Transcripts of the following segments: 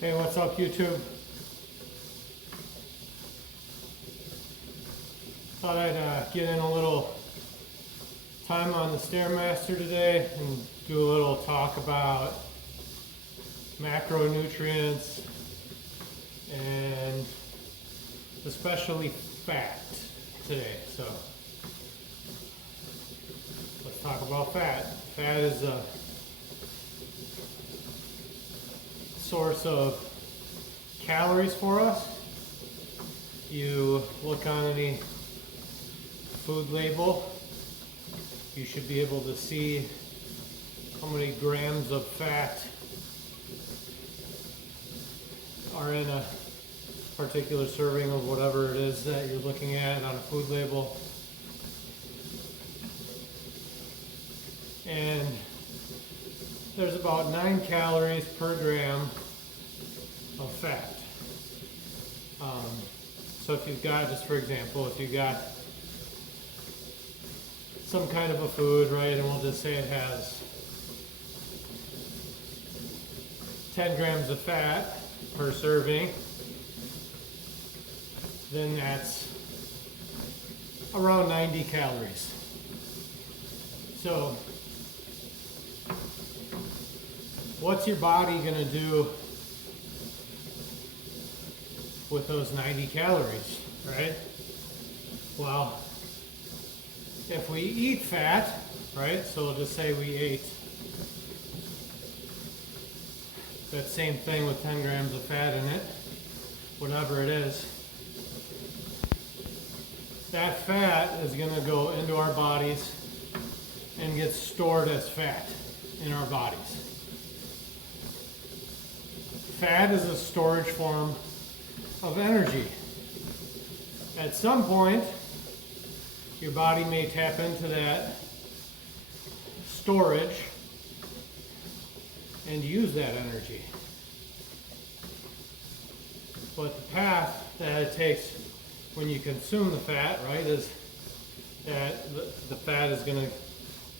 Hey, what's up, YouTube? Thought I'd get in a little time on the Stairmaster today and do a little talk about macronutrients and especially fat today. So let's talk about fat. Fat is a source of calories for us. You look on any food label, you should be able to see how many grams of fat are in a particular serving of whatever it is that you're looking at on a food label. And there's about 9 calories per gram of fat. So if you've got, just for example, if you've got some kind of a food, right, and we'll just say it has 10 grams of fat per serving, then that's around 90 calories. So what's your body going to do with those 90 calories, right? Well, if we eat fat, right, so we'll just say we ate that same thing with 10 grams of fat in it, whatever it is, that fat is going to go into our bodies and get stored as fat in our bodies. Fat is a storage form of energy. At some point, your body may tap into that storage and use that energy. But the path that it takes when you consume the fat, right, is that the fat is going to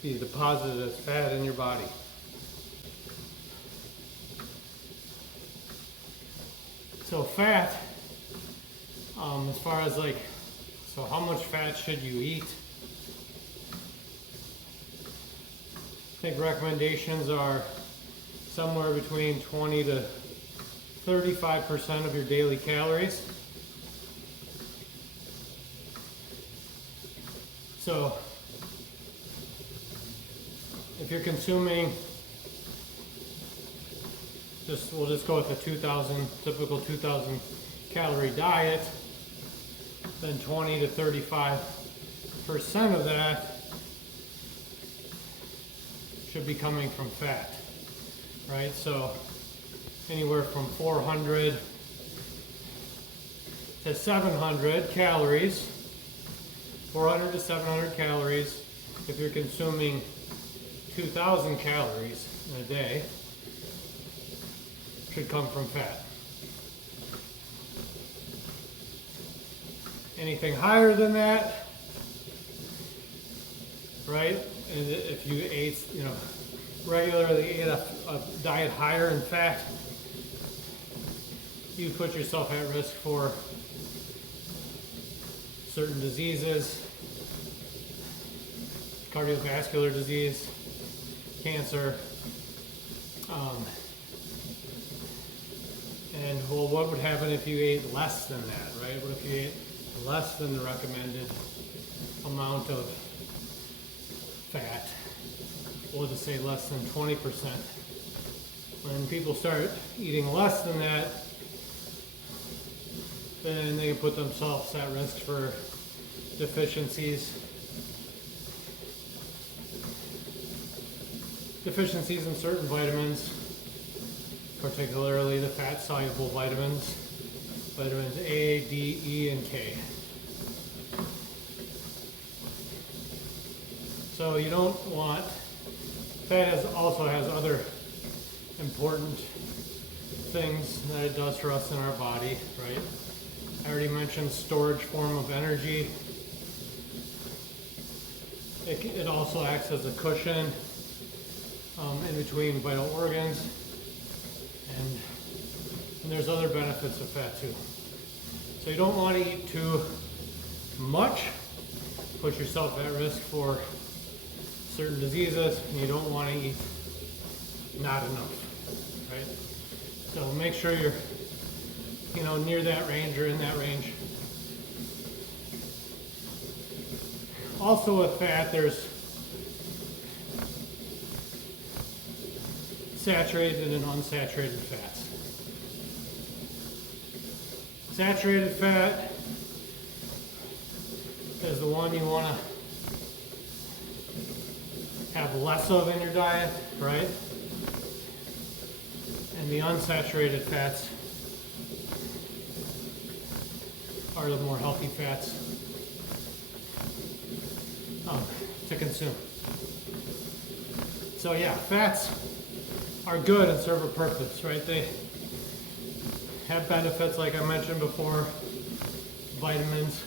be deposited as fat in your body. So fat, as far as like, so how much fat should you eat? I think recommendations are somewhere between 20 to 35% of your daily calories. So if you're consuming, we'll just go with a typical 2,000 calorie diet, then 20 to 35% of that should be coming from fat, right? So anywhere from 400 to 700 calories, 400 to 700 calories if you're consuming 2,000 calories in a day should come from fat. Anything higher than that, right? And if you ate, regularly ate a diet higher in fat, you put yourself at risk for certain diseases, cardiovascular disease, cancer, and well, what would happen if you ate less than that, right? What if you ate less than the recommended amount of fat? We'll just say less than 20%. When people start eating less than that, then they can put themselves at risk for deficiencies in certain vitamins, particularly the fat-soluble vitamins A, D, E, and K. So you don't want, fat also has other important things that it does for us in our body, right? I already mentioned storage form of energy. It also acts as a cushion in between vital organs, and And there's other benefits of fat too. So you don't want to eat too much, put yourself at risk for certain diseases, and you don't want to eat not enough, right? So make sure you're, near that range or in that range. Also with fat, there's saturated and unsaturated fats. Saturated fat is the one you want to have less of in your diet, right? And the unsaturated fats are the more healthy fats to consume. So yeah, fats are good and serve a purpose, right? They have benefits like I mentioned before, vitamins,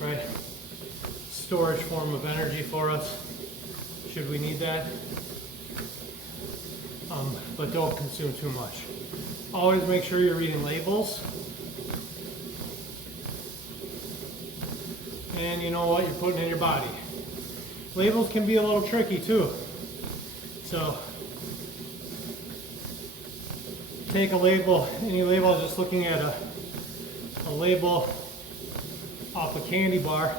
right? Storage form of energy for us, should we need that. But don't consume too much. Always make sure you're reading labels. And you know what you're putting in your body. Labels can be a little tricky too. So take a label, any label, just looking at a label off a candy bar.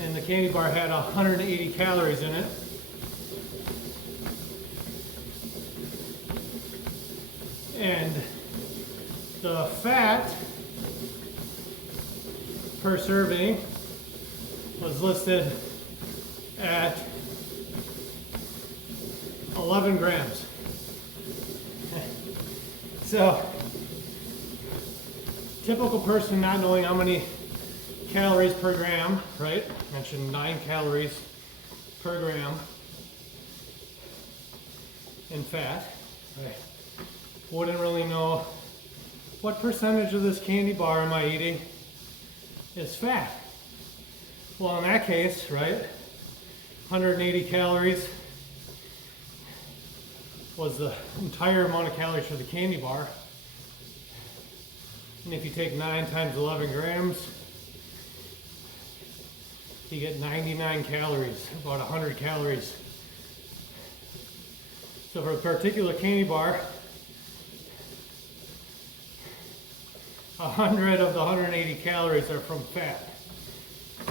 And the candy bar had 180 calories in it. And the fat per serving was listed at 11 grams. So, typical person not knowing how many calories per gram, right? I mentioned 9 calories per gram in fat, right? Wouldn't really know what percentage of this candy bar am I eating is fat. Well, in that case, right, 180 calories was the entire amount of calories for the candy bar. And if you take 9 times 11 grams, you get 99 calories, about 100 calories. So for a particular candy bar, 100 of the 180 calories are from fat.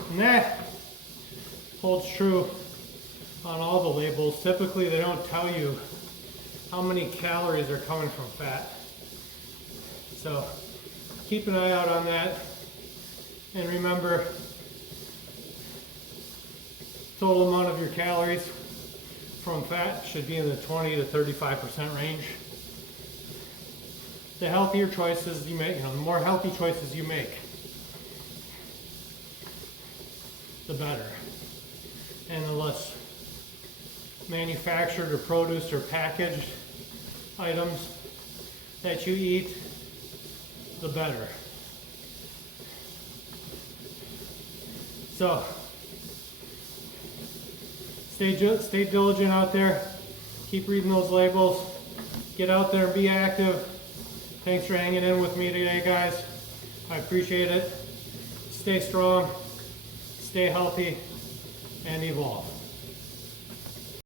And that holds true on all the labels. Typically they don't tell you how many calories are coming from fat. So keep an eye out on that. And remember, total amount of your calories from fat should be in the 20 to 35% range. The healthier choices you make, the more healthy choices you make, the better. And the less manufactured or produced or packaged items that you eat, the better. So, stay diligent out there. Keep reading those labels. Get out there and be active. Thanks for hanging in with me today, guys. I appreciate it. Stay strong, stay healthy, and evolve.